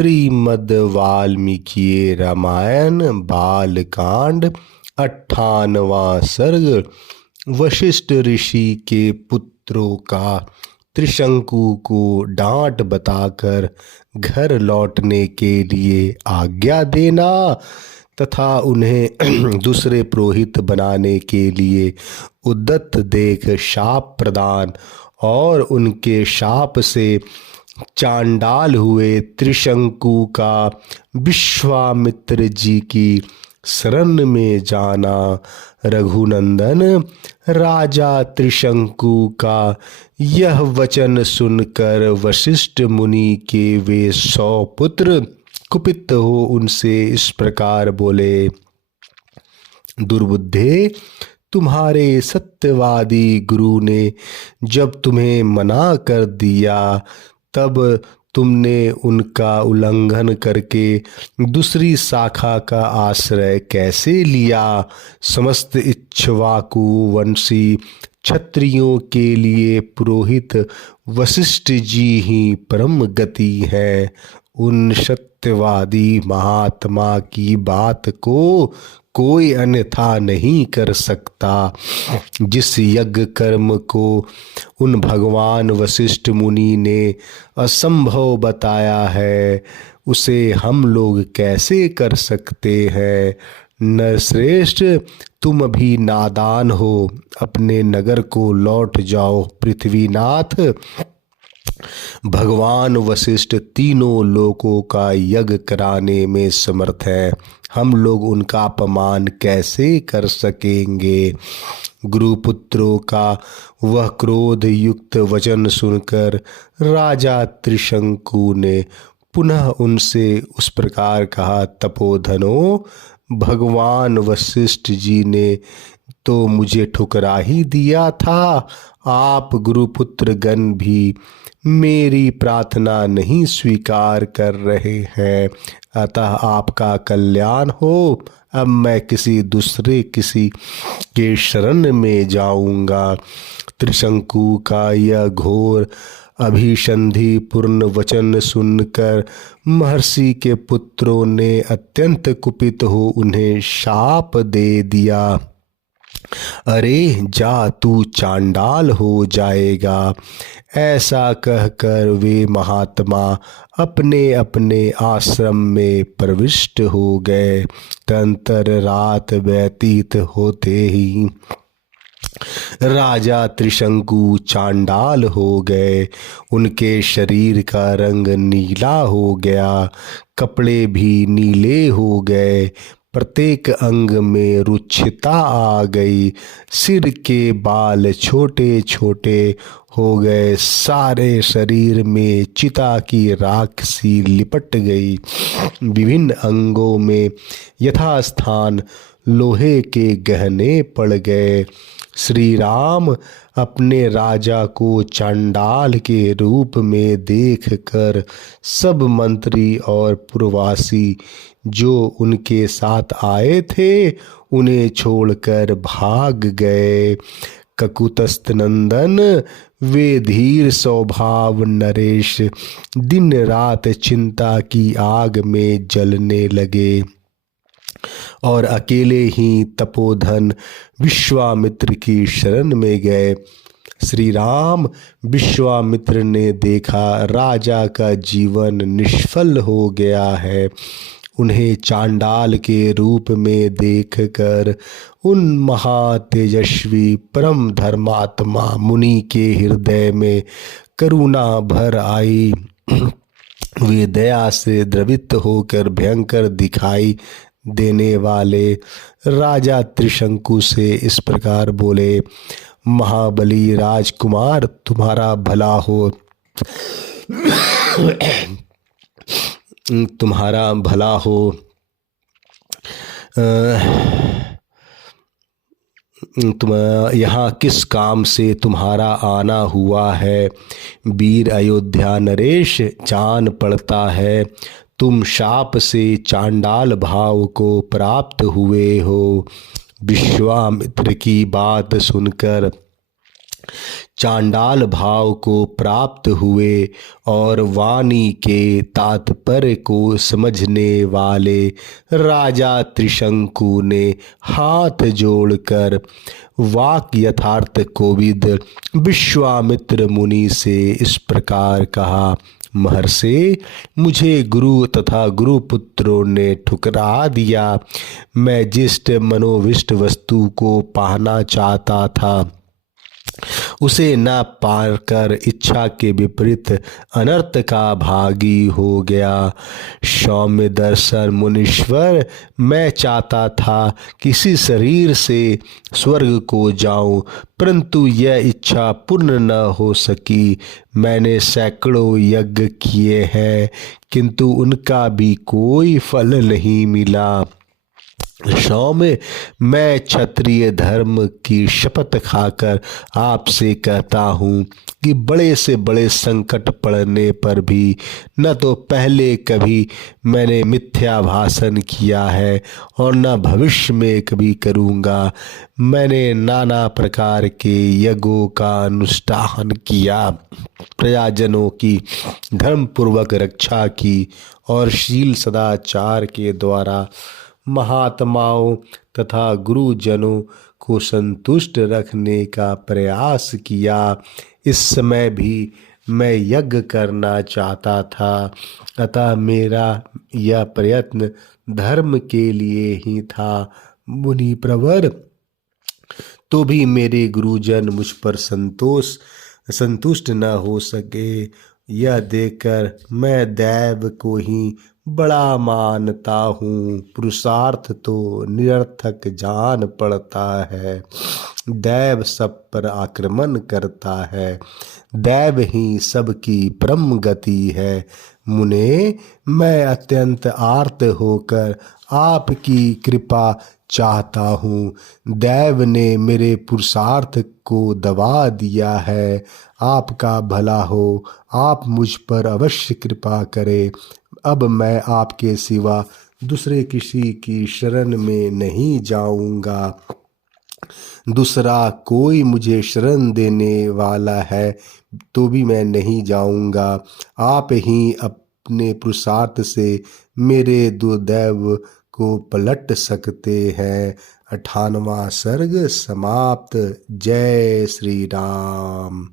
श्रीमद् वाल्मीकि रामायण बालकांड 98वां सर्ग। वशिष्ठ ऋषि के पुत्रों का त्रिशंकु को डांट बताकर घर लौटने के लिए आज्ञा देना तथा उन्हें दूसरे पुरोहित बनाने के लिए उद्यत देख शाप प्रदान और उनके शाप से चांडाल हुए त्रिशंकु का विश्वामित्र जी की शरण में जाना। रघुनंदन राजा त्रिशंकु का यह वचन सुनकर वशिष्ठ मुनि के वे 100 पुत्र कुपित हो उनसे इस प्रकार बोले। दुर्बुद्धे, तुम्हारे सत्यवादी गुरु ने जब तुम्हें मना कर दिया तब तुमने उनका उल्लंघन करके दूसरी शाखा का आश्रय कैसे लिया। समस्त इक्ष्वाकु वंशी क्षत्रियों के लिए पुरोहित वशिष्ठ जी ही परम गति है। उन सत्यवादी महात्मा की बात को कोई अन्यथा नहीं कर सकता। जिस यज्ञ कर्म को उन भगवान वशिष्ठ मुनि ने असंभव बताया है उसे हम लोग कैसे कर सकते हैं। नरश्रेष्ठ, तुम अभी नादान हो, अपने नगर को लौट जाओ। पृथ्वीनाथ, भगवान वशिष्ठ तीनों लोकों का यज्ञ कराने में समर्थ है, हम लोग उनका अपमान कैसे कर सकेंगे। गुरुपुत्रों का वह क्रोध युक्त वचन सुनकर राजा त्रिशंकु ने पुनः उनसे उस प्रकार कहा। तपोधनो, भगवान वशिष्ठ जी ने तो मुझे ठुकरा ही दिया था। आप गुरुपुत्र गण भी मेरी प्रार्थना नहीं स्वीकार कर रहे हैं, अतः आपका कल्याण हो। अब मैं किसी के शरण में जाऊंगा। त्रिशंकु का यह घोर अभिसंधि पूर्ण वचन सुनकर महर्षि के पुत्रों ने अत्यंत कुपित हो उन्हें शाप दे दिया। अरे जा, तू चांडाल हो जाएगा। ऐसा कहकर वे महात्मा अपने अपने आश्रम में प्रविष्ट हो गए। तदंतर रात व्यतीत होते ही राजा त्रिशंकु चांडाल हो गए। उनके शरीर का रंग नीला हो गया, कपड़े भी नीले हो गए, प्रत्येक अंग में रुक्षता आ गई, सिर के बाल छोटे छोटे हो गए, सारे शरीर में चिता की राख सी लिपट गई। विभिन्न अंगों में यथास्थान लोहे के गहने पड़ गए। श्री राम अपने राजा को चांडाल के रूप में देखकर सब मंत्री और पुरवासी जो उनके साथ आए थे उन्हें छोड़कर भाग गए। ककुतस्थ नंदन, वे धीर स्वभाव नरेश दिन रात चिंता की आग में जलने लगे और अकेले ही तपोधन विश्वामित्र की शरण में गए। श्री राम, विश्वामित्र ने देखा राजा का जीवन निष्फल हो गया है। उन्हें चांडाल के रूप में देखकर उन महातेजस्वी परम धर्मात्मा मुनि के हृदय में करुणा भर आई। वे दया से द्रवित होकर भयंकर दिखाई देने वाले राजा त्रिशंकु से इस प्रकार बोले। महाबली राजकुमार, तुम्हारा भला हो, तुम्हारा भला हो। तुम यहाँ किस काम से तुम्हारा आना हुआ है। वीर अयोध्या नरेश, जान पड़ता है तुम शाप से चांडाल भाव को प्राप्त हुए हो। विश्वामित्र की बात सुनकर चांडाल भाव को प्राप्त हुए और वाणी के तात्पर्य को समझने वाले राजा त्रिशंकु ने हाथ जोड़कर वाक यथार्थ कोविद विश्वामित्र मुनि से इस प्रकार कहा। महर्षि, मुझे गुरु तथा गुरुपुत्रों ने ठुकरा दिया। मैं जिस मनोविष्ट वस्तु को पाना चाहता था उसे न पाकर इच्छा के विपरीत अनर्थ का भागी हो गया। सौम्य दर्शन मुनीश्वर, मैं चाहता था किसी शरीर से स्वर्ग को जाऊं, परंतु यह इच्छा पूर्ण न हो सकी। मैंने सैकड़ों यज्ञ किए हैं, किंतु उनका भी कोई फल नहीं मिला। सौम्य, मैं क्षत्रिय धर्म की शपथ खाकर आपसे कहता हूँ कि बड़े से बड़े संकट पड़ने पर भी न तो पहले कभी मैंने मिथ्या भाषण किया है और न भविष्य में कभी करूँगा। मैंने नाना प्रकार के यज्ञों का अनुष्ठान किया, प्रजाजनों की धर्मपूर्वक रक्षा की और शील सदाचार के द्वारा महात्माओं तथा गुरुजनों को संतुष्ट रखने का प्रयास किया। इस समय भी मैं यज्ञ करना चाहता था, अतः मेरा यह प्रयत्न धर्म के लिए ही था। मुनि प्रवर, तो भी मेरे गुरुजन मुझ पर संतुष्ट न हो सके। यह देखकर मैं दैव को ही बड़ा मानता हूँ। पुरुषार्थ तो निरर्थक जान पड़ता है। दैव सब पर आक्रमण करता है। दैव ही सबकी परम गति है। मुने, मैं अत्यंत आर्त होकर आपकी कृपा चाहता हूँ। दैव ने मेरे पुरुषार्थ को दबा दिया है। आपका भला हो, आप मुझ पर अवश्य कृपा करें। अब मैं आपके सिवा दूसरे किसी की शरण में नहीं जाऊंगा। दूसरा कोई मुझे शरण देने वाला है तो भी मैं नहीं जाऊंगा। आप ही अपने पुरुषार्थ से मेरे दुर्दैव को पलट सकते हैं। 98वां सर्ग समाप्त। जय श्री राम।